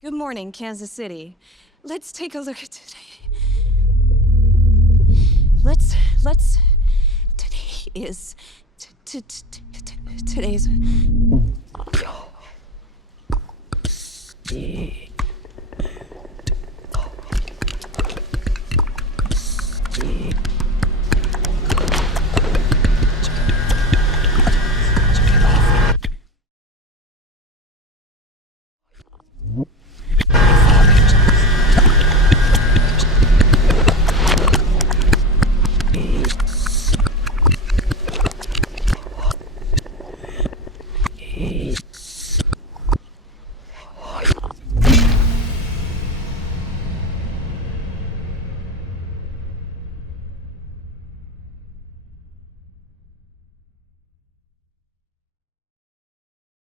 Good morning, Kansas City. Let's take a look at today. Today is today's